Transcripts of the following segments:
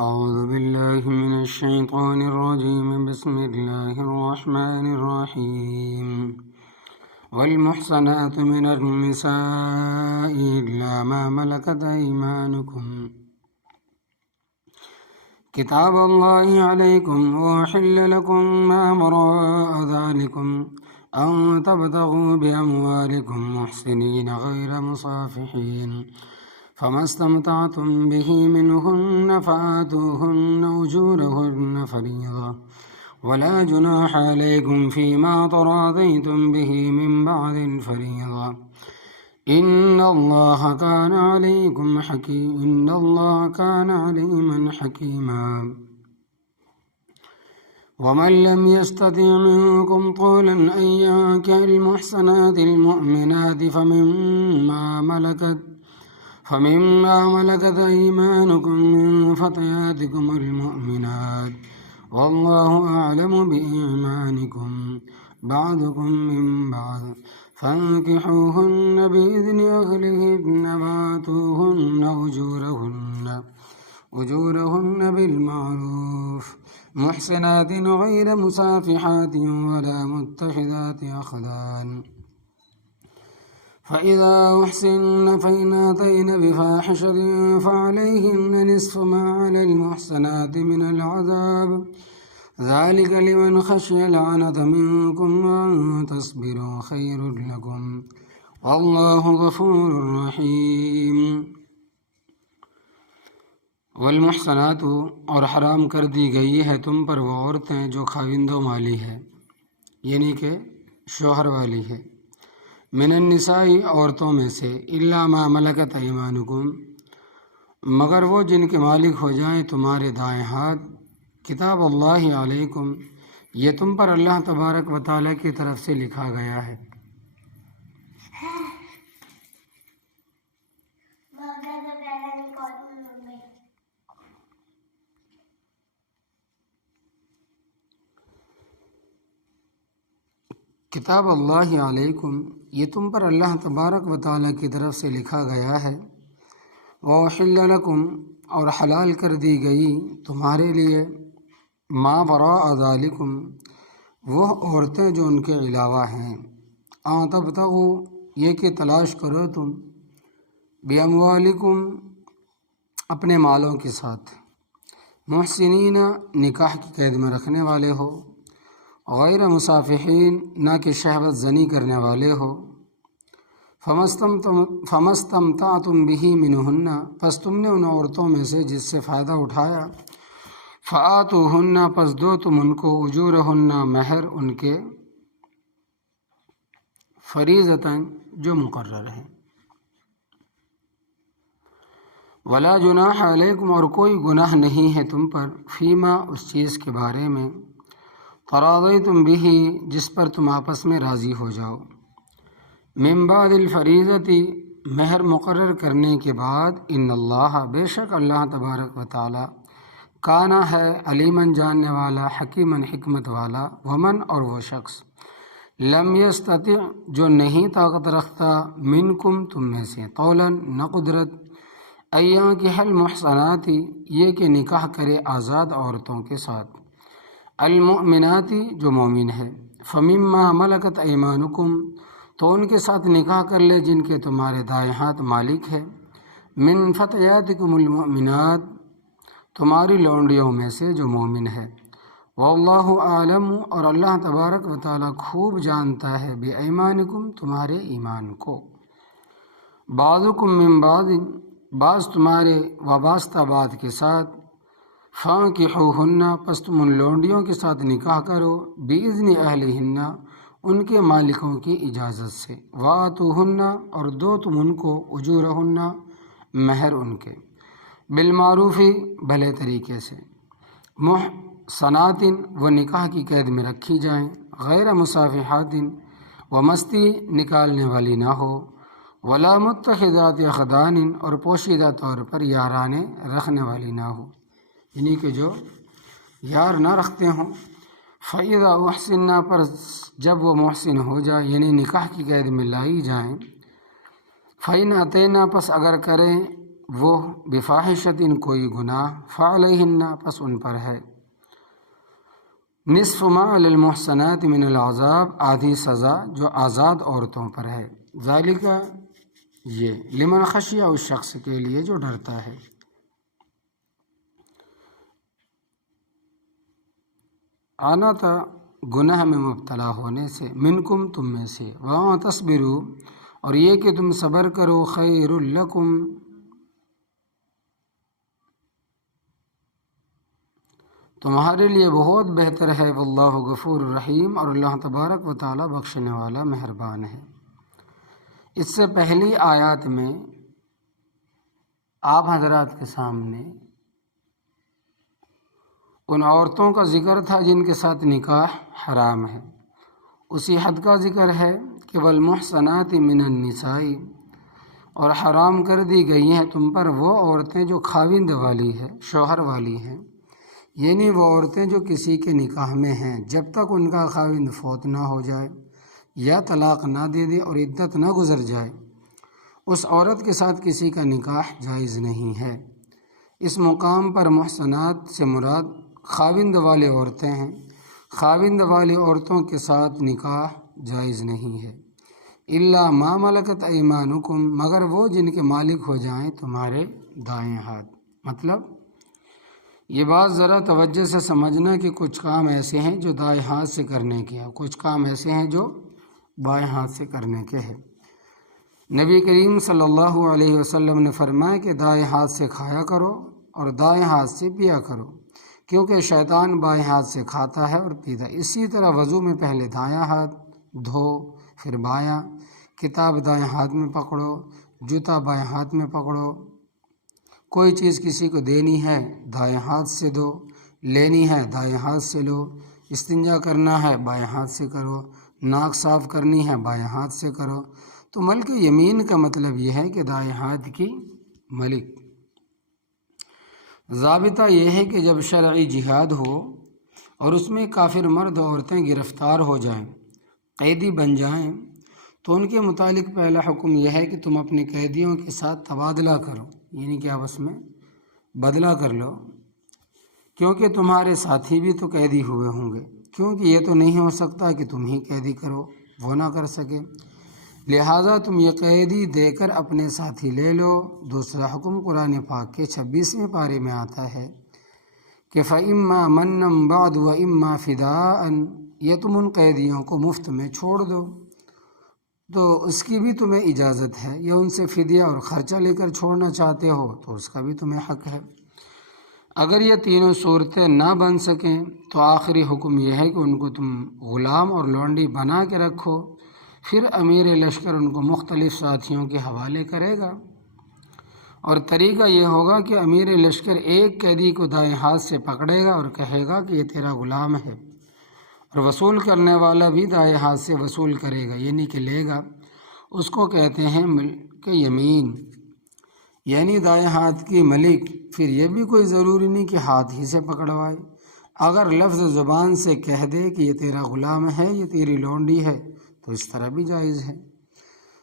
أعوذ بالله من الشيطان الرجيم بسم الله الرحمن الرحيم والمحصنات من النساء إلا ما ملكت أيمانكم كتاب الله عليكم وأحل لكم ما وراء ذلكم أن تبتغوا بأموالكم محسنين غير مصافحين فما استمتعتم به منهن فآتوهن أجورهن فريضة ولا جناح عليكم فيما تراضيتم به من بعد الفريضة إن الله كان عليما حكيما ومن لم يستطع منكم طولا أن ينكح المحصنات المؤمنات فمما ملكت أيمانكم من فتياتكم المؤمنات والله أعلم بإيمانكم بعضكم من بعض فانكحوهن بإذن أهلهن وآتوهن أجورهن بالمعروف محسنات غير مسافحات ولا متخذات أخدان فإذا أحسن فإن أتين بفاحشة فعليهن نصف ما على المحسنات من العذاب ذلك لمن خشي العنة منكم وأن تصبروا خير لكم والله غفور رحيم والمحصنات اور حرام کر دی گئی ہے تم پر وہ عورتیں جو خاوند و مالی ہے یعنی کہ شوہر والی ہے من النساء عورتوں میں سے الا ما ملکت ایمانکم مگر وہ جن کے مالک ہو جائیں تمہارے دائیں ہاتھ کتاب اللہ علیکم یہ تم پر اللہ تبارک و تعالیٰ کی طرف سے لکھا گیا ہے کتاب اللہ علیکم یہ تم پر اللہ تبارک و تعالیٰ کی طرف سے لکھا گیا ہے وَأُحِلَّ لَكُمْ اور حلال کر دی گئی تمہارے لیے ما وراء ذالکم وہ عورتیں جو ان کے علاوہ ہیں ان تبتغوا یہ کہ تلاش کرو تم بِأَمْوَالِكُمْ اپنے مالوں کے ساتھ محسنین نکاح کی قید میں رکھنے والے ہو غیر مصافحین نہ کہ شہوت زنی کرنے والے ہو فمستمتعتم به منہن پس تم نے ان عورتوں میں سے جس سے فائدہ اٹھایا فآتوہن پس دو تم ان کو اجورہن مہر ان کے فریضتاً جو مقرر ہیں ولا جناح علیکم اور کوئی گناہ نہیں ہے تم پر فیما اس چیز کے بارے میں تراضیتم به جس پر تم آپس میں راضی ہو جاؤ من بعد الفریضتی مہر مقرر کرنے کے بعد ان اللہ بے شک اللہ تبارک و تعالی کانا ہے علیماً جاننے والا حکیماً حکمت والا ومن اور وہ شخص لم یستطع جو نہیں طاقت رکھتا منکم تم میں سے طولا نہ قدرت ایاں کی حل محصناتی یہ کہ نکاح کرے آزاد عورتوں کے ساتھ المؤمناتی جو مومن ہے فمما ملکت ایمانکم تو ان کے ساتھ نکاح کر لے جن کے تمہارے دائیں ہاتھ مالک ہے من فتیاتکم المؤمنات تمہاری لونڈیوں میں سے جو مومن ہے واللہ عالم اور اللہ تبارک و تعالیٰ خوب جانتا ہے بِایمانکم تمہارے ایمان کو بعضکم من بعض بعض تمہارے وابستہ بعض کے ساتھ فانکحوہن پس تم ان لونڈیوں کے ساتھ نکاح کرو بِإِذْنِ أَهْلِهِنَّ ان کے مالکوں کی اجازت سے وآتوہن اور دو تم ان کو اجورہن مہر ان کے بالمعروف بھلے طریقے سے محصنات وہ نکاح کی قید میں رکھی جائیں غیر مصافحات وہ مستی نکالنے والی نہ ہو ولا متخذات اخدان اور پوشیدہ طور پر یارانے رکھنے والی نہ ہو یعنی کہ جو یار نہ رکھتے ہوں فَإِذَا أُحْسِنَّ پر جب وہ محسن ہو جائے یعنی نکاح کی قید میں لائی جائیں فَإِنْ أَتَيْنَا پس اگر کریں وہ بفاحشتن کوئی گناہ فعلیہن پس ان پر ہے نصف ما علی المحصنات من العذاب آدھی سزا جو آزاد عورتوں پر ہے ذالک یہ لمن خشیہ اس شخص کے لیے جو ڈرتا ہے آنا تھا گناہ میں مبتلا ہونے سے منکم تم میں سے وَأَن تَصْبِرُوا اور یہ کہ تم صبر کرو خیر لکم تمہارے لیے بہت بہتر ہے واللہ غفور الرحیم اور اللہ تبارک و تعالی بخشنے والا مہربان ہے۔ اس سے پہلی آیات میں آپ حضرات کے سامنے ان عورتوں کا ذکر تھا جن کے ساتھ نکاح حرام ہے، اسی حد کا ذکر ہے کہ والمحصنات من النساء اور حرام کر دی گئی ہیں تم پر وہ عورتیں جو خاوند والی ہے، شوہر والی ہیں، یعنی وہ عورتیں جو کسی کے نکاح میں ہیں جب تک ان کا خاوند فوت نہ ہو جائے یا طلاق نہ دے دے اور عدت نہ گزر جائے، اس عورت کے ساتھ کسی کا نکاح جائز نہیں ہے۔ اس مقام پر محصنات سے مراد خاوند والے عورتیں ہیں، خاوند والی عورتوں کے ساتھ نکاح جائز نہیں ہے، الا ما ملکت ایمانکم مگر وہ جن کے مالک ہو جائیں تمہارے دائیں ہاتھ۔ مطلب یہ بات ذرا توجہ سے سمجھنا کہ کچھ کام ایسے ہیں جو دائیں ہاتھ سے کرنے کے ہیں، کچھ کام ایسے ہیں جو بائیں ہاتھ سے کرنے کے ہیں۔ نبی کریم صلی اللہ علیہ وسلم نے فرمایا کہ دائیں ہاتھ سے کھایا کرو اور دائیں ہاتھ سے پیا کرو، کیونکہ شیطان بائیں ہاتھ سے کھاتا ہے اور پیتا ہے۔ اسی طرح وضو میں پہلے دایاں ہاتھ دھو پھر بایاں، کتاب دائیں ہاتھ میں پکڑو، جوتا بائیں ہاتھ میں پکڑو، کوئی چیز کسی کو دینی ہے دائیں ہاتھ سے دو، لینی ہے دائیں ہاتھ سے لو، استنجا کرنا ہے بائیں ہاتھ سے کرو، ناک صاف کرنی ہے بائیں ہاتھ سے کرو۔ تو ملک یمین کا مطلب یہ ہے کہ دائیں ہاتھ کی ملک۔ ضابطہ یہ ہے کہ جب شرعی جہاد ہو اور اس میں کافر مرد و عورتیں گرفتار ہو جائیں، قیدی بن جائیں، تو ان کے متعلق پہلا حکم یہ ہے کہ تم اپنے قیدیوں کے ساتھ تبادلہ کرو، یعنی کہ آپس میں بدلہ کر لو، کیونکہ تمہارے ساتھی بھی تو قیدی ہوئے ہوں گے، کیونکہ یہ تو نہیں ہو سکتا کہ تم ہی قیدی کرو وہ نہ کر سکے، لہٰذا تم یہ قیدی دے کر اپنے ساتھی لے لو۔ دوسرا حکم قرآن پاک کے 26ویں پارے میں آتا ہے کہ فَإِمَّا مَنًّا بَعْدُ وَإِمَّا فِدَاءً یہ تم ان قیدیوں کو مفت میں چھوڑ دو تو اس کی بھی تمہیں اجازت ہے، یا ان سے فدیہ اور خرچہ لے کر چھوڑنا چاہتے ہو تو اس کا بھی تمہیں حق ہے۔ اگر یہ تینوں صورتیں نہ بن سکیں تو آخری حکم یہ ہے کہ ان کو تم غلام اور لونڈی بنا کے رکھو، پھر امیر لشکر ان کو مختلف ساتھیوں کے حوالے کرے گا، اور طریقہ یہ ہوگا کہ امیر لشکر ایک قیدی کو دائیں ہاتھ سے پکڑے گا اور کہے گا کہ یہ تیرا غلام ہے، اور وصول کرنے والا بھی دائیں ہاتھ سے وصول کرے گا، یعنی کہ لے گا۔ اس کو کہتے ہیں ملک یمین، یعنی دائیں ہاتھ کی ملک۔ پھر یہ بھی کوئی ضروری نہیں کہ ہاتھ ہی سے پکڑوائے، اگر لفظ زبان سے کہہ دے کہ یہ تیرا غلام ہے، یہ تیری لونڈی ہے، تو اس طرح بھی جائز ہے۔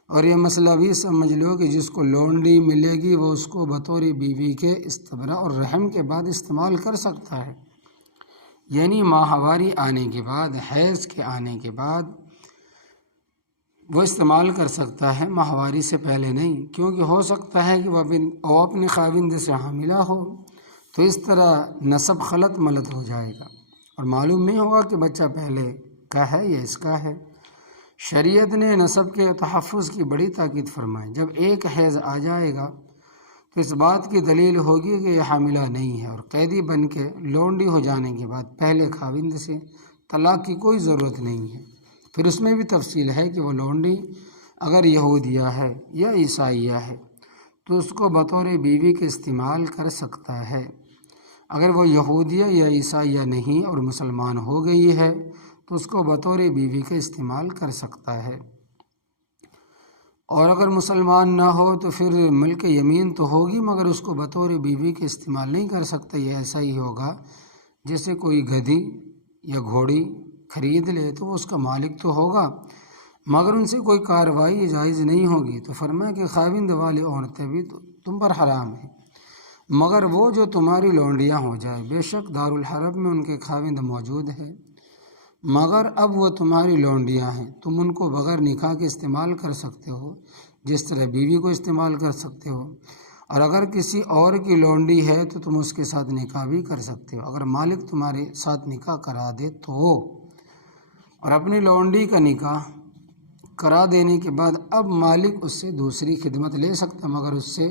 اور یہ مسئلہ بھی سمجھ لو کہ جس کو لونڈی ملے گی وہ اس کو بطور بیوی کے استبراء اور رحم کے بعد استعمال کر سکتا ہے، یعنی ماہواری آنے کے بعد، حیض کے آنے کے بعد وہ استعمال کر سکتا ہے، ماہواری سے پہلے نہیں، کیونکہ ہو سکتا ہے کہ وہ اپنے خاوند سے حاملہ ہو، تو اس طرح نسب خلط ملط ہو جائے گا اور معلوم نہیں ہوگا کہ بچہ پہلے کا ہے یا اس کا ہے۔ شریعت نے نسب کے تحفظ کی بڑی تاکید فرمائی۔ جب ایک حیض آ جائے گا تو اس بات کی دلیل ہوگی کہ یہ حاملہ نہیں ہے، اور قیدی بن کے لونڈی ہو جانے کے بعد پہلے خاوند سے طلاق کی کوئی ضرورت نہیں ہے۔ پھر اس میں بھی تفصیل ہے کہ وہ لونڈی اگر یہودیہ ہے یا عیسائیہ ہے تو اس کو بطور بیوی کے استعمال کر سکتا ہے، اگر وہ یہودیہ یا عیسائیہ نہیں اور مسلمان ہو گئی ہے تو اس کو بطور بیوی کے استعمال کر سکتا ہے، اور اگر مسلمان نہ ہو تو پھر ملک یمین تو ہوگی مگر اس کو بطور بیوی کے استعمال نہیں کر سکتا۔ یہ ایسا ہی ہوگا جیسے کوئی گدھی یا گھوڑی خرید لے تو وہ اس کا مالک تو ہوگا مگر ان سے کوئی کارروائی جائز نہیں ہوگی۔ تو فرمایا کہ خاوند والی عورتیں بھی تم پر حرام ہے، مگر وہ جو تمہاری لونڈیاں ہو جائے، بے شک دارالحرب میں ان کے خاوند موجود ہے، مگر اب وہ تمہاری لونڈیاں ہیں، تم ان کو بغیر نکاح کے استعمال کر سکتے ہو جس طرح بیوی کو استعمال کر سکتے ہو، اور اگر کسی اور کی لونڈی ہے تو تم اس کے ساتھ نکاح بھی کر سکتے ہو اگر مالک تمہارے ساتھ نکاح کرا دے تو۔ اور اپنی لونڈی کا نکاح کرا دینے کے بعد اب مالک اس سے دوسری خدمت لے سکتا مگر اس سے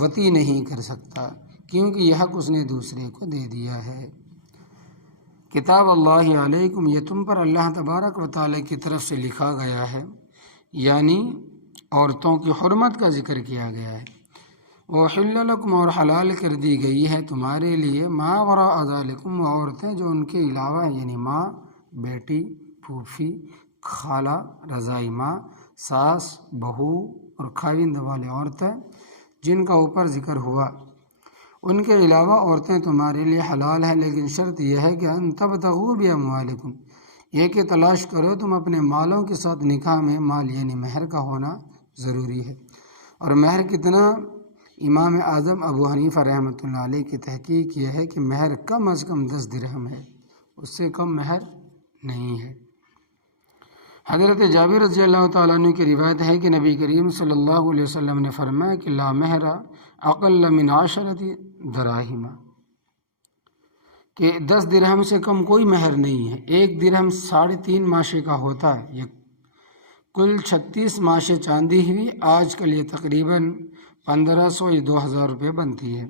وطی نہیں کر سکتا، کیونکہ یہ حق اس نے دوسرے کو دے دیا ہے۔ کتاب اللہ علیکم، یہ تم پر اللہ تبارک و تعالیٰ کی طرف سے لکھا گیا ہے، یعنی عورتوں کی حرمت کا ذکر کیا گیا ہے۔ وَأُحِلَّ لَكُمْ، اور حلال کر دی گئی ہے تمہارے لیے، مَا وَرَاءَ ذَلِكُمْ، وہ عورتیں جو ان کے علاوہ ہیں، یعنی ماں، بیٹی، پھوپھی، خالہ، رضائی ماں، ساس، بہو اور خاوند والی عورتیں جن کا اوپر ذکر ہوا، ان کے علاوہ عورتیں تمہارے لیے حلال ہیں، لیکن شرط یہ ہے کہ ان تبتغوا باموالکم، یہ کہ تلاش کرو تم اپنے مالوں کے ساتھ نکاح میں، مال یعنی مہر کا ہونا ضروری ہے۔ اور مہر کتنا؟ امام اعظم ابو حنیفہ رحمۃ اللہ علیہ کی تحقیق یہ ہے کہ مہر کم از کم 10 درہم ہے، اس سے کم مہر نہیں ہے۔ حضرت جابر رضی اللہ تعالیٰ عنہ کی روایت ہے کہ نبی کریم صلی اللہ علیہ وسلم نے فرمایا کہ لا مہر اقل من 10 دراہم، کہ 10 درہم سے کم کوئی مہر نہیں ہے۔ 1 درہم 3.5 ماشے کا ہوتا ہے، یہ کل 36 ماشے چاندی ہوئی، آج کل یہ تقریباً 1500 یا 2000 روپے بنتی ہے۔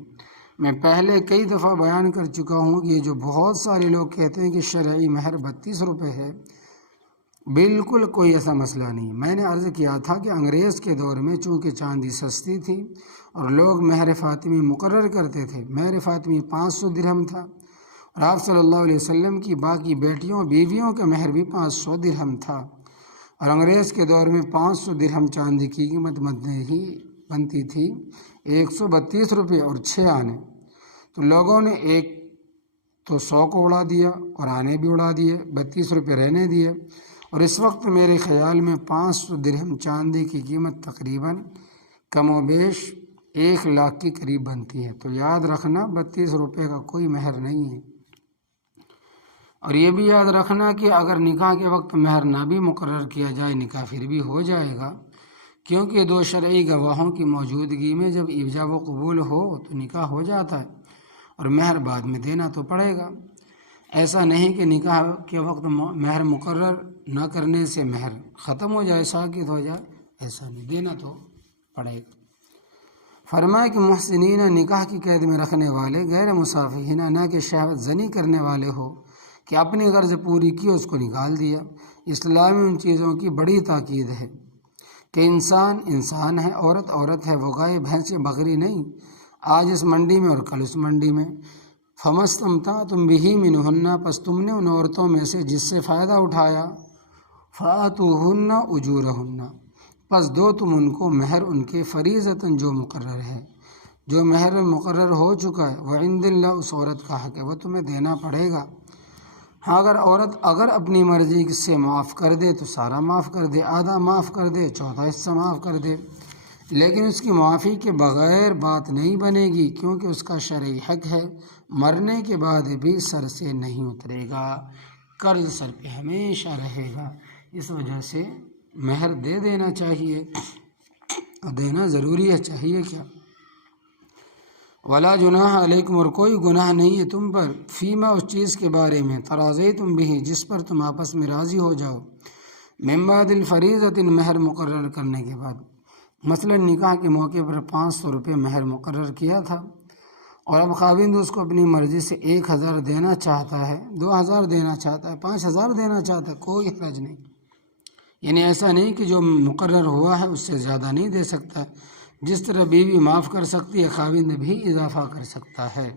میں پہلے کئی دفعہ بیان کر چکا ہوں کہ یہ جو بہت سارے لوگ کہتے ہیں کہ شرعی مہر 32 روپے ہے، بالکل کوئی ایسا مسئلہ نہیں۔ میں نے عرض کیا تھا کہ انگریز کے دور میں چونکہ چاندی سستی تھی اور لوگ مہر فاطمی مقرر کرتے تھے، مہر فاطمی 500 درہم تھا، اور آپ صلی اللہ علیہ وسلم کی باقی بیٹیوں بیویوں کا مہر بھی 500 درہم تھا، اور انگریز کے دور میں 500 درہم چاندی کی قیمت بنتی تھی 132 روپے اور 6 آنے۔ تو لوگوں نے ایک تو 100 کو اڑا دیا اور آنے بھی اڑا دیے، 32 روپے رہنے دیے، اور اس وقت میرے خیال میں 500 درہم چاندی کی قیمت تقریباً کم و بیش 1 لاکھ کے قریب بنتی ہے۔ تو یاد رکھنا 32 روپے کا کوئی مہر نہیں ہے۔ اور یہ بھی یاد رکھنا کہ اگر نکاح کے وقت مہر نہ بھی مقرر کیا جائے، نکاح پھر بھی ہو جائے گا، کیونکہ 2 شرعی گواہوں کی موجودگی میں جب ایجاب و قبول ہو تو نکاح ہو جاتا ہے، اور مہر بعد میں دینا تو پڑے گا۔ ایسا نہیں کہ نکاح کے وقت مہر مقرر نہ کرنے سے مہر ختم ہو جائے، ساقط ہو جائے، ایسا نہیں، دینا تو پڑے گا۔ فرمایا کہ محسنین، نکاح کی قید میں رکھنے والے، غیر مسافحین، نہ کہ شہوت زنی کرنے والے ہو کہ اپنی غرض پوری کی اس کو نکال دیا۔ اسلام میں ان چیزوں کی بڑی تاکید ہے کہ انسان انسان ہے، عورت عورت ہے، وہ گائے بھینس بکری نہیں، آج اس منڈی میں اور کل اس منڈی میں۔ فَمَسْتَمْتَعْتُمْ بِهِ مِنْهُنَّ، پس تم نے ان عورتوں میں سے جس سے فائدہ اٹھایا، فَآتُوهُنَّ أُجُورَهُنَّ، پس دو تم ان کو مہر ان کے، فریضتاً جو مقرر ہے، جو مہر مقرر ہو چکا ہے، وَعِنْدِ اللَّهِ، اس عورت کا حق ہے، وہ تمہیں دینا پڑے گا۔ ہاں اگر عورت اپنی مرضی سے معاف کر دے تو سارا معاف کر دے، آدھا معاف کر دے، چوتھا حصہ معاف کر دے، لیکن اس کی معافی کے بغیر بات نہیں بنے گی، کیونکہ اس کا شرعی حق ہے، مرنے کے بعد بھی سر سے نہیں اترے گا، قرض سر پہ ہمیشہ رہے گا۔ اس وجہ سے مہر دے دینا چاہیے، اور دینا ضروری ہے، چاہیے کیا۔ ولا جناح علیکم، اور کوئی گناہ نہیں ہے تم پر، فیما، اس چیز کے بارے میں، تراضیتم بہ، جس پر تم آپس میں راضی ہو جاؤ، من بعد الفریضۃ، مہر مقرر کرنے کے بعد۔ مثلا نکاح کے موقع پر 500 روپے مہر مقرر کیا تھا، اور اب خاوند اس کو اپنی مرضی سے 1000 دینا چاہتا ہے، 2000 دینا چاہتا ہے، 5000 دینا چاہتا ہے، کوئی حرج نہیں، یعنی ایسا نہیں کہ جو مقرر ہوا ہے اس سے زیادہ نہیں دے سکتا، جس طرح بیوی معاف کر سکتی ہے، خاوند بھی اضافہ کر سکتا ہے۔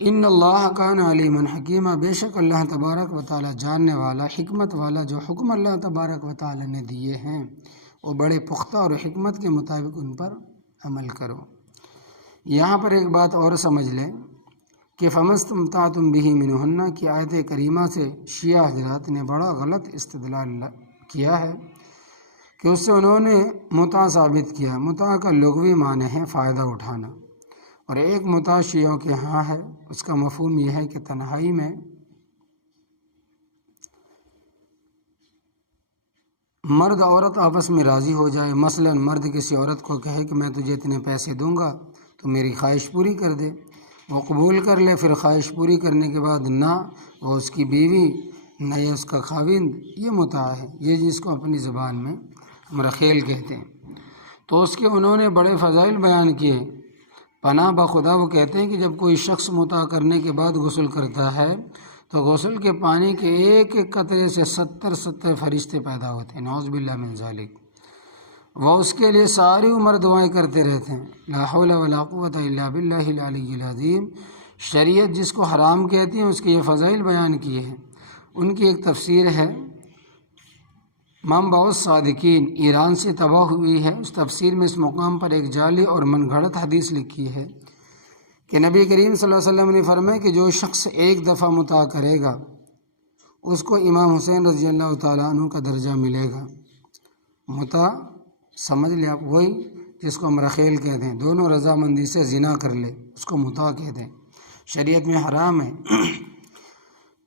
ان اللہ کان علیما حکیما، بے شک اللہ تبارک و تعالیٰ جاننے والا، حکمت والا، جو حکم اللہ تبارک و تعالیٰ نے دیے ہیں وہ بڑے پختہ اور حکمت کے مطابق ان پر عمل کرو۔ یہاں پر ایک بات اور سمجھ لیں کہ فَمَسْتَمْتَعْتُمْ بِهِ مِنْهُنَّ کی آیت کریمہ سے شیعہ حضرات نے بڑا غلط استدلال کیا ہے کہ اس سے انہوں نے متع ثابت کیا۔ متع کا لغوی معنی ہے فائدہ اٹھانا، اور ایک متع شیعوں کے ہاں ہے، اس کا مفہوم یہ ہے کہ تنہائی میں مرد عورت آپس میں راضی ہو جائے۔ مثلا مرد کسی عورت کو کہے کہ میں تجھے اتنے پیسے دوں گا تو میری خواہش پوری کر دے، وہ قبول کر لے، پھر خواہش پوری کرنے کے بعد نہ وہ اس کی بیوی نہ یہ اس کا خاوند، یہ متع ہے، یہ جس کو اپنی زبان میں ہم رخیل کہتے ہیں۔ تو اس کے انہوں نے بڑے فضائل بیان کیے۔ پناہ بخدا وہ کہتے ہیں کہ جب کوئی شخص متع کرنے کے بعد غسل کرتا ہے تو غسل کے پانی کے ایک ایک قطرے سے 70 فرشتے پیدا ہوتے ہیں، نعوذ باللہ من ذالک۔ وہ اس کے لیے ساری عمر دعائیں کرتے رہتے ہیں، لا حول ولا قوت الا باللہ العلی العظیم۔ شریعت جس کو حرام کہتی ہے اس کے یہ فضائل بیان کیے ہیں۔ ان کی ایک تفسیر ہے منبع الصادقین، ایران سے تباہ ہوئی ہے۔ اس تفسیر میں اس مقام پر ایک جعلی اور من گھڑت حدیث لکھی ہے کہ نبی کریم صلی اللہ علیہ وسلم نے فرمایا کہ جو شخص ایک دفعہ متع کرے گا اس کو امام حسین رضی اللہ تعالیٰ عنہ کا درجہ ملے گا۔ متع سمجھ لیں آپ، وہی جس کو ہم رخیل کہتے ہیں، دونوں رضامندی سے زنا کر لے اس کو متع کہتے ہیں، شریعت میں حرام ہے۔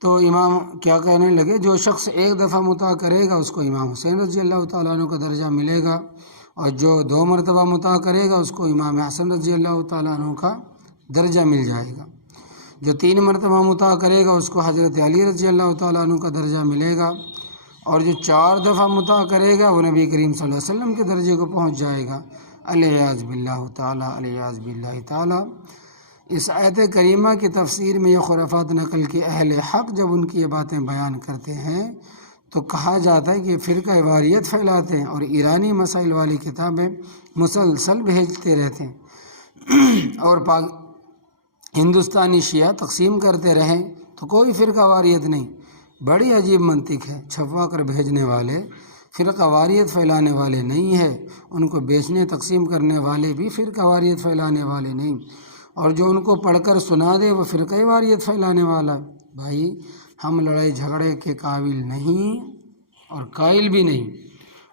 تو امام کیا کہنے لگے، جو شخص ایک دفعہ متع کرے گا اس کو امام حسین رضی اللہ تعالیٰ عنہ کا درجہ ملے گا، اور جو 2 مرتبہ متع کرے گا اس کو امام حسن رضی اللہ تعالیٰ عنہ کا درجہ مل جائے گا، جو 3 مرتبہ متع کرے گا اس کو حضرت علی رضی اللہ تعالیٰ عنہ کا درجہ ملے گا، اور جو 4 دفعہ متع کرے گا وہ نبی کریم صلی اللہ علیہ وسلم کے درجے کو پہنچ جائے گا، الیاذ باللہ تعالیٰ، الیاذ باللہ تعالیٰ۔ اس آیت کریمہ کی تفسیر میں یہ خرافات نقل کے اہل حق جب ان کی یہ باتیں بیان کرتے ہیں تو کہا جاتا ہے کہ فرقہ واریت پھیلاتے ہیں اور ایرانی مسائل والی کتابیں مسلسل بھیجتے رہتے ہیں، اور ہندوستانی شیعہ تقسیم کرتے رہیں تو کوئی فرقہ واریت نہیں۔ بڑی عجیب منطق ہے، چھپوا کر بھیجنے والے فرقہ واریت پھیلانے والے نہیں ہے، ان کو بیچنے تقسیم کرنے والے بھی فرقہ واریت پھیلانے والے نہیں، اور جو ان کو پڑھ کر سنا دے وہ فرقہ واریت پھیلانے والا۔ بھائی ہم لڑائی جھگڑے کے قابل نہیں اور قائل بھی نہیں،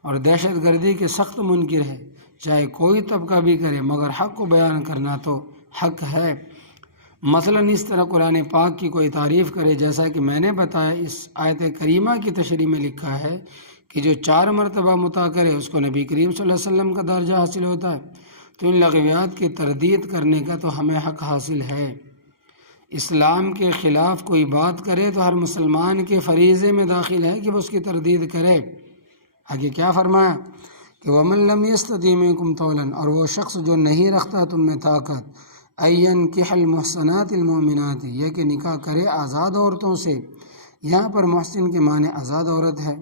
اور دہشت گردی کے سخت منکر ہے، چاہے کوئی طبقہ بھی کرے، مگر حق کو بیان کرنا تو حق ہے۔ مثلا اس طرح قرآن پاک کی کوئی تعریف کرے، جیسا کہ میں نے بتایا اس آیت کریمہ کی تشریح میں لکھا ہے کہ جو 4 مرتبہ متع کرے اس کو نبی کریم صلی اللہ علیہ وسلم کا درجہ حاصل ہوتا ہے، تو ان لغویات کی تردید کرنے کا تو ہمیں حق حاصل ہے۔ اسلام کے خلاف کوئی بات کرے تو ہر مسلمان کے فریضے میں داخل ہے کہ وہ اس کی تردید کرے۔ آگے کیا فرمایا کہ وَمَن لَّمْ يَسْتَطِعْ مِنكُمْ طَوْلًا، اور وہ شخص جو نہیں رکھتا تم میں طاقت، يَنكِحَ الْمُحْصَنَاتِ الْمُؤْمِنَاتِ، یہ کہ نکاح کرے آزاد عورتوں سے۔ یہاں پر محسن کے معنی آزاد عورت ہے،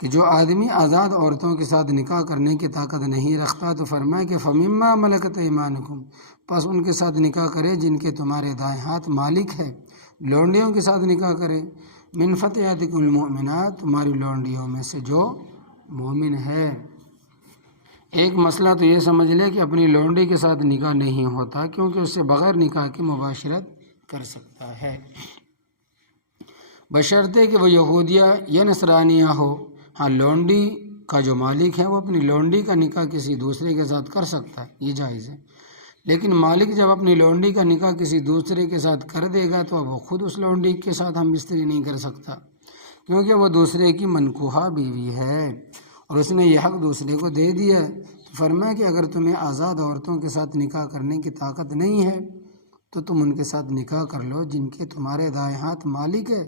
کہ جو آدمی آزاد عورتوں کے ساتھ نکاح کرنے کی طاقت نہیں رکھتا تو فرمایا کہ فَمِمَّا مَلَكَتْ أَيْمَانُكُمْ، پس ان کے ساتھ نکاح کرے جن کے تمہارے دائیں ہاتھ مالک ہے، لونڈیوں کے ساتھ نکاح کرے، مِن فَتِيَاتِكُمُ الْمُؤْمِنَاتِ، تمہاری لونڈیوں میں سے جو مومن ہے۔ ایک مسئلہ تو یہ سمجھ لے کہ اپنی لونڈی کے ساتھ نکاح نہیں ہوتا، کیونکہ اس سے بغیر نکاح کی مباشرت کر سکتا ہے، بشرطے کہ وہ یہودیہ یا نصرانیہ ہو۔ ہاں لونڈی کا جو مالک ہے وہ اپنی لونڈی کا نکاح کسی دوسرے کے ساتھ کر سکتا ہے، یہ جائز ہے، لیکن مالک جب اپنی لونڈی کا نکاح کسی دوسرے کے ساتھ کر دے گا تو اب وہ خود اس لونڈی کے ساتھ ہم بستری نہیں کر سکتا، کیونکہ وہ دوسرے کی منکوحہ بیوی ہے اور اس نے یہ حق دوسرے کو دے دیا ہے۔ تو فرمایا کہ اگر تمہیں آزاد عورتوں کے ساتھ نکاح کرنے کی طاقت نہیں ہے تو تم ان کے ساتھ نکاح کر لو جن کے تمہارے دائیں ہاتھ مالک ہے،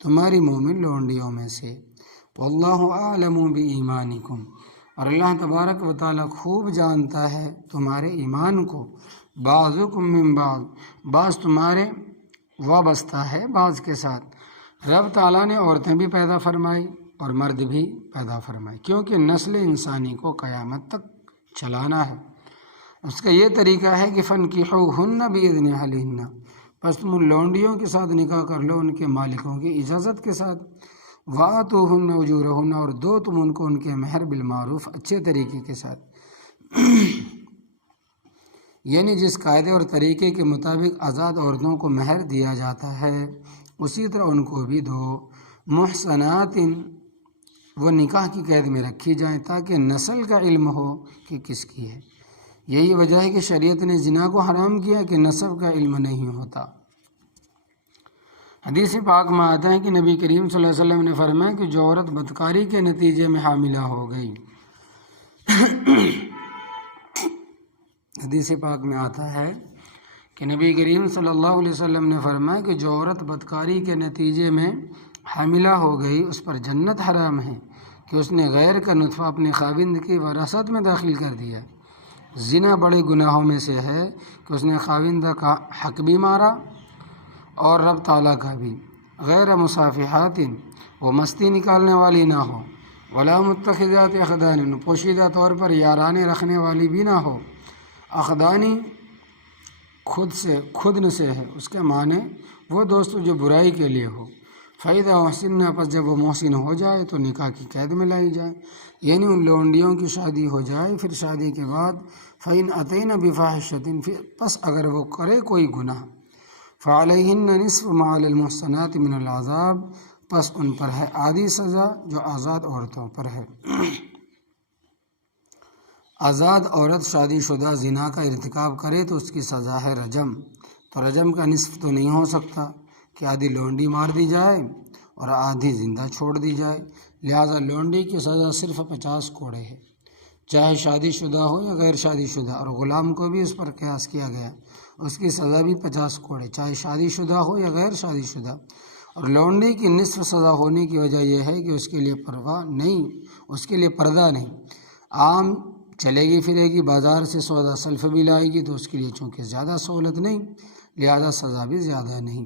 تمہاری مومن لونڈیوں میں سے۔ واللہ اعلم بایمانکم، اور اللہ تبارک و تعالیٰ خوب جانتا ہے تمہارے ایمان کو، بعضکم من بعض، بعض تمہارے وابستہ ہے بعض کے ساتھ۔ رب تعالیٰ نے عورتیں بھی پیدا فرمائی اور مرد بھی پیدا فرمائے، کیونکہ نسل انسانی کو قیامت تک چلانا ہے۔ اس کا یہ طریقہ ہے کہ فَانْكِحُوهُنَّ بِإِذْنِ أَهْلِهِنَّ، پس تم ان لونڈیوں کے ساتھ نکاح کر لو ان کے مالکوں کی اجازت کے ساتھ، وَآتُوهُنَّ أُجُورَهُنَّ، اور دو تم ان کو ان کے مہر بالمعروف، اچھے طریقے کے ساتھ، یعنی جس قاعدے اور طریقے کے مطابق آزاد عورتوں کو مہر دیا جاتا ہے اسی طرح ان کو بھی دو۔ محصنات وہ نکاح کی قید میں رکھی جائیں تاکہ نسل کا علم ہو کہ کس کی ہے۔ یہی وجہ ہے کہ شریعت نے زنا کو حرام کیا کہ نسب کا علم نہیں ہوتا۔ حدیث پاک میں آتا ہے کہ نبی کریم صلی اللہ علیہ وسلم نے فرمایا کہ جو عورت بدکاری کے نتیجے میں حاملہ ہو گئی، حدیث پاک میں آتا ہے کہ نبی کریم صلی اللہ علیہ وسلم نے فرمایا کہ جو عورت بدکاری کے نتیجے میں حاملہ ہو گئی اس پر جنت حرام ہے کہ اس نے غیر کا نطفہ اپنے خاوند کی وراثت میں داخل کر دیا۔ زنا بڑے گناہوں میں سے ہے کہ اس نے خاوندہ کا حق بھی مارا اور رب تعالیٰ کا بھی۔ غیر مصافحات، وہ مستی نکالنے والی نہ ہو، ولا متخذات اخدان، پوشیدہ طور پر یارانے رکھنے والی بھی نہ ہو۔ اخدانی خود سے ہے، اس کے معنی وہ دوست جو برائی کے لیے ہو۔ فائدہ محسن، پس جب وہ محسن ہو جائے تو نکاح کی قید میں لائی جائے، یعنی ان لونڈیوں کی شادی ہو جائے، پھر شادی کے بعد فَإِنْ أَتَيْنَ بِفَاحِشَةٍ، پس اگر وہ کرے کوئی گناہ، فَعَلَيْهِنَّ نِصْفُ مَا عَلَى الْمُحْصَنَاتِ مِنَ الْعَذَابِ، پس ان پر ہے آدھی سزا جو آزاد عورتوں پر ہے۔ آزاد عورت شادی شدہ زنا کا ارتکاب کرے تو اس کی سزا ہے رجم، تو رجم کا نصف تو نہیں ہو سکتا کہ آدھی لونڈی مار دی جائے اور آدھی زندہ چھوڑ دی جائے، لہٰذا لونڈی کی سزا صرف 50 کوڑے ہے، چاہے شادی شدہ ہو یا غیر شادی شدہ، اور غلام کو بھی اس پر قیاس کیا گیا، اس کی سزا بھی 50 کوڑے، چاہے شادی شدہ ہو یا غیر شادی شدہ۔ اور لونڈی کی نصف سزا ہونے کی وجہ یہ ہے کہ اس کے لیے اس کے لیے پردہ نہیں، عام چلے گی پھرے گی، بازار سے سودا سلف بھی لائے گی تو اس کے لیے چونکہ زیادہ سہولت نہیں، لہذا سزا بھی زیادہ نہیں۔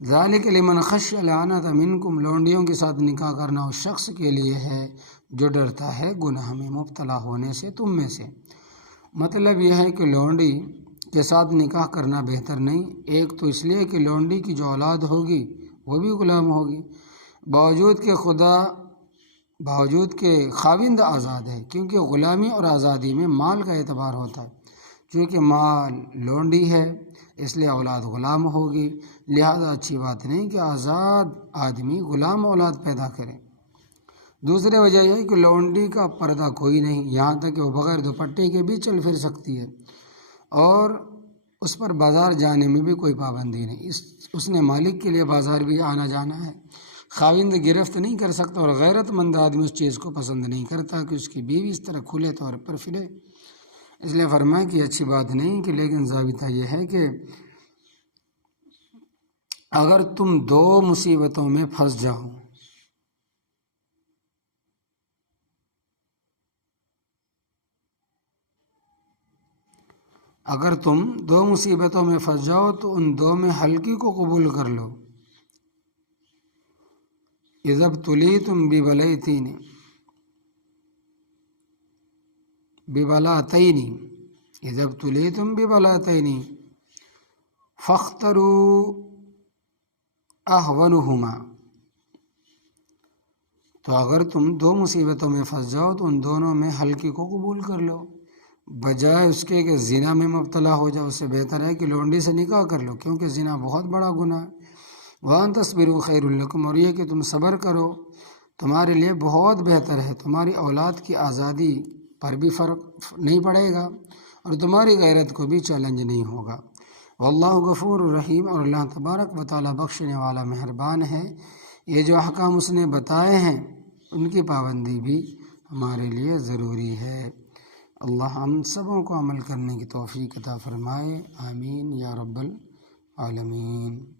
ذالک لمن خشی العنۃ منکم، لونڈیوں کے ساتھ نکاح کرنا اس شخص کے لیے ہے جو ڈرتا ہے گناہ میں مبتلا ہونے سے تم میں سے۔ مطلب یہ ہے کہ لونڈی کے ساتھ نکاح کرنا بہتر نہیں، ایک تو اس لیے کہ لونڈی کی جو اولاد ہوگی وہ بھی غلام ہوگی، باوجود کہ خاوند آزاد ہے، کیونکہ غلامی اور آزادی میں مال کا اعتبار ہوتا ہے، چونکہ مال لونڈی ہے اس لیے اولاد غلام ہوگی، لہذا اچھی بات نہیں کہ آزاد آدمی غلام اولاد پیدا کرے۔ دوسری وجہ یہ ہے کہ لونڈی کا پردہ کوئی نہیں، یہاں تک کہ وہ بغیر دوپٹے کے بھی چل پھر سکتی ہے، اور اس پر بازار جانے میں بھی کوئی پابندی نہیں، اس نے مالک کے لیے بازار بھی آنا جانا ہے، خاوند گرفت نہیں کر سکتا، اور غیرت مند آدمی اس چیز کو پسند نہیں کرتا کہ اس کی بیوی اس طرح کھلے طور پر پھرے، اس لیے فرمایا کہ اچھی بات نہیں کہ، لیکن ضابطہ یہ ہے کہ اگر تم 2 مصیبتوں میں پھنس جاؤ، اگر تم 2 مصیبتوں میں پھنس جاؤ تو ان 2 میں ہلکی کو قبول کر لو۔ اذا ابتلیتم ببلاتین فاختروا احونہما، تو اگر تم 2 مصیبتوں میں پھنس جاؤ تو ان دونوں میں ہلکی کو قبول کر لو، بجائے اس کے کہ زنا میں مبتلا ہو جاؤ، اس سے بہتر ہے کہ لونڈی سے نکاح کر لو، کیونکہ زنا بہت بڑا گناہ ہے۔ وَأَن تَصْبِرُوا خَيْرٌ لَكُمْ، اور یہ کہ تم صبر کرو تمہارے لیے بہت بہتر ہے، تمہاری اولاد کی آزادی پر بھی فرق نہیں پڑے گا اور تمہاری غیرت کو بھی چیلنج نہیں ہوگا۔ واللہ غفور الرحیم، اور اللہ تبارک و تعالیٰ بخشنے والا مہربان ہے۔ یہ جو احکام اس نے بتائے ہیں ان کی پابندی بھی ہمارے لیے ضروری ہے۔ اللہ ہم سبوں کو عمل کرنے کی توفیق عطا فرمائے، آمین یا رب العالمین۔